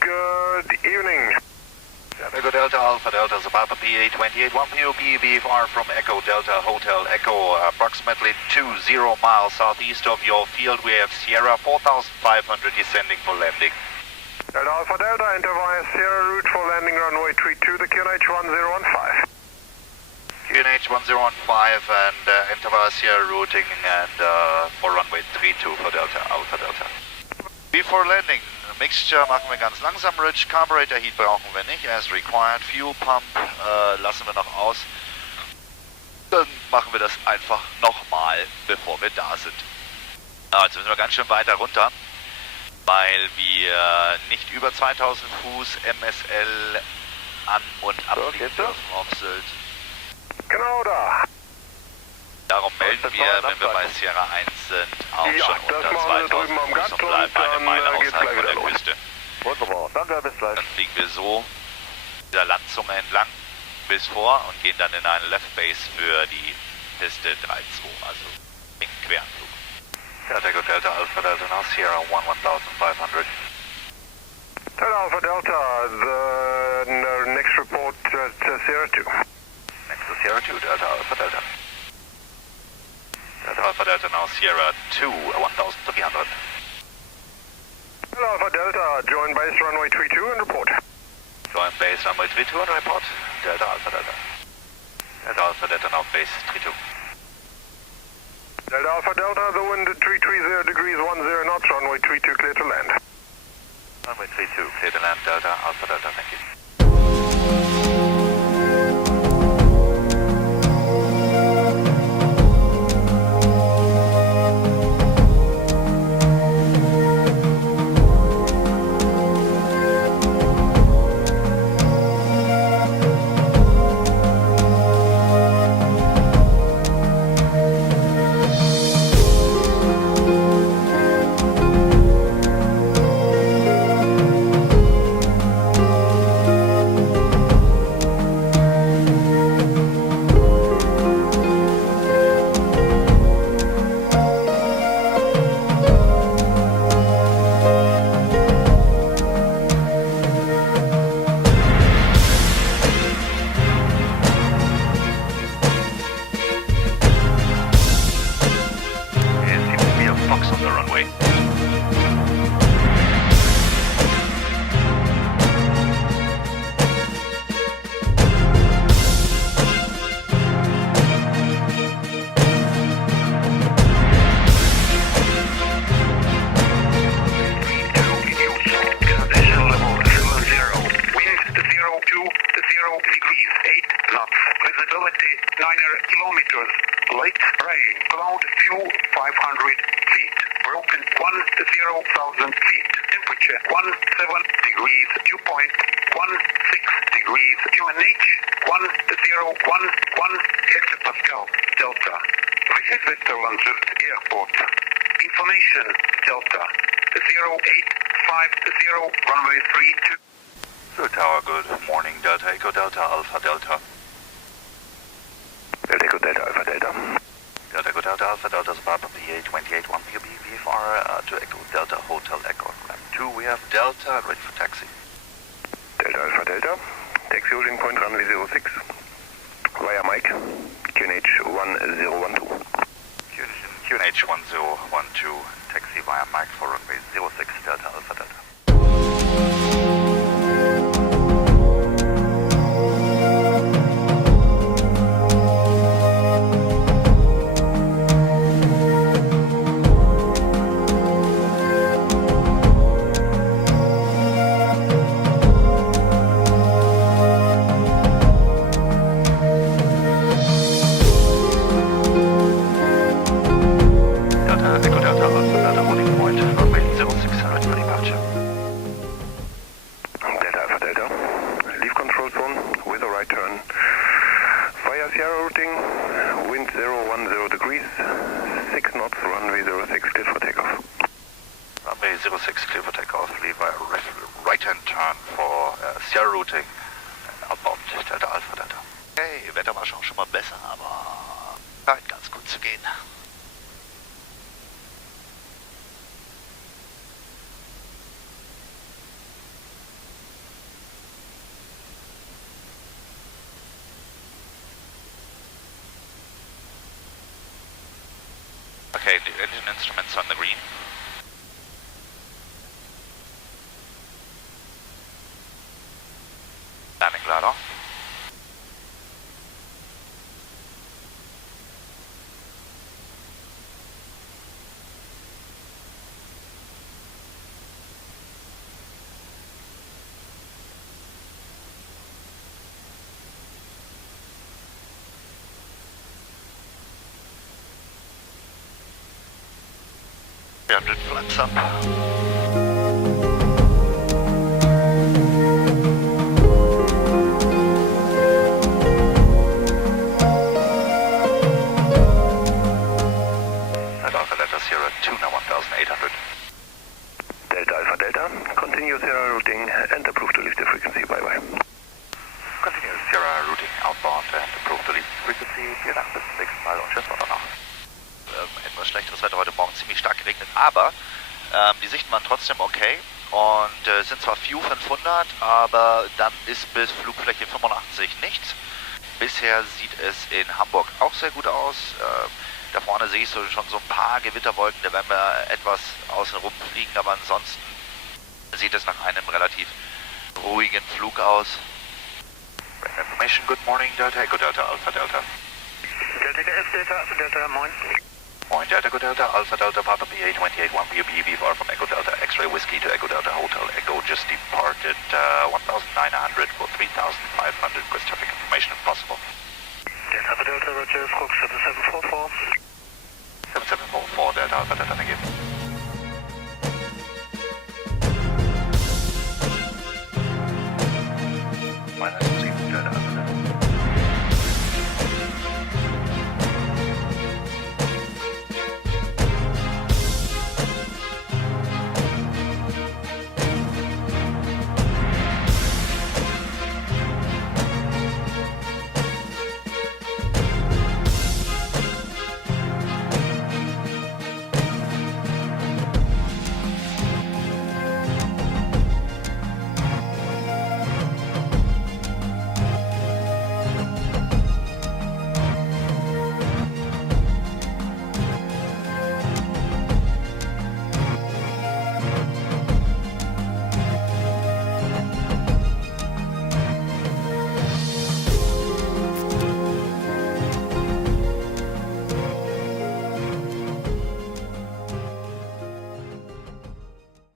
Good evening. Echo Delta Alpha Delta Zapapa PA 28 1 POB VFR from Echo Delta Hotel Echo approximately 20 miles southeast of your field. We have Sierra 4500 descending for landing. Delta Alpha Delta, enter via Sierra route for landing runway 32, the QNH 1015. QNH 1015 and enter via Sierra routing and for runway 32 for Delta Alpha Delta. Before landing, Mixture machen wir ganz langsam, Rich, Carburetor Heat brauchen wir nicht, as required, Fuel Pump lassen wir noch aus. Dann machen wir das einfach nochmal, bevor wir da sind. Jetzt müssen wir ganz schön weiter runter, weil wir nicht über 2000 Fuß MSL an- und abfliegen dürfen auf Sylt. Genau da. Darum melden wir, wenn wir bei Sierra 1 sind, auch schon unter 2000 Fuß und bleiben eine Meile außerhalb von der Küste. Wunderbar, danke, bis gleich. Dann fliegen wir so dieser Landzunge entlang bis vor und gehen dann in eine Left Base für die Piste 3-2, also in Queranflug. Delta Delta Alpha Delta now Sierra 1500. Delta Alpha Delta, the next report at Sierra 2. Next to Sierra 2, Delta Alpha Delta. Delta Alpha Delta now Sierra 2, 1300. Delta Alpha Delta, join base runway 32 and report. Join base runway 32 and report. Delta Alpha Delta. Delta Alpha Delta now base 32. Delta Alpha Delta, the wind at 330 degrees 10 knots, runway 32 clear to land. Runway 32 clear to land, Delta Alpha Delta, thank you. On the runway. Visibility 9 kilometers. Light rain. Cloud view 500 feet. Broken 10,000 feet. Temperature 17 degrees. Dew point 16 degrees. QNH 1011 hectopascal. Delta. This is Westerland Sylt Airport. Information Delta 0850 runway 32. Sylt Tower, good morning, Delta Echo Delta Alpha Delta. Delta Echo Delta Alpha Delta. Delta Echo Delta Alpha Delta Zapapa PA 28 1 POB VFR to Echo Delta Hotel Echo. Ramp 2, we have Delta ready for taxi. Delta Alpha Delta, taxi holding point runway 06 via Mike, QNH 1012. QNH 1012, taxi via Mike for runway 06 Delta Alpha Delta. Sierra routing, wind 010 degrees, 6 knots, runway 06 clear for takeoff. Runway 06 clear for takeoff, leave a right-hand turn for Sierra routing and outbound Delta Alpha Delta. Okay, Wetter war schon mal besser, aber scheint ganz gut zu gehen. Okay, the engine instruments on the green. Landing ladder. Flaps up. And Alpha Delta Sierra 2 now 1800. Delta Alpha Delta, continue Sierra routing and approve to leave the frequency. Bye bye. Continue Sierra routing outbound and approve to leave frequency. Vielen Dank, bis zum nächsten Mal und tschüss und danach. Etwas schlechteres Wetter heute Morgen, ziemlich stark geregnet, aber die Sichten waren trotzdem okay und sind zwar View 500, aber dann ist bis Flugfläche 85 nichts. Bisher sieht es in Hamburg auch sehr gut aus. Da vorne sehe ich so schon so ein paar Gewitterwolken, da werden wir etwas außen rum fliegen, aber ansonsten sieht es nach einem relativ ruhigen Flug aus. Information, good morning, Delta Echo Delta Alpha Delta. Delta F Delta Alpha Delta, moin. Moin, Delta Echo Delta Alpha Delta Papa PA 28 1 POB VFR from Echo Delta X-Ray Whiskey to Echo Delta Hotel Echo just departed 1900 for 3500. Request traffic information if possible. Delta Alpha Delta, Roger, Fox 7744. 7744 Delta Alpha Delta, thank you.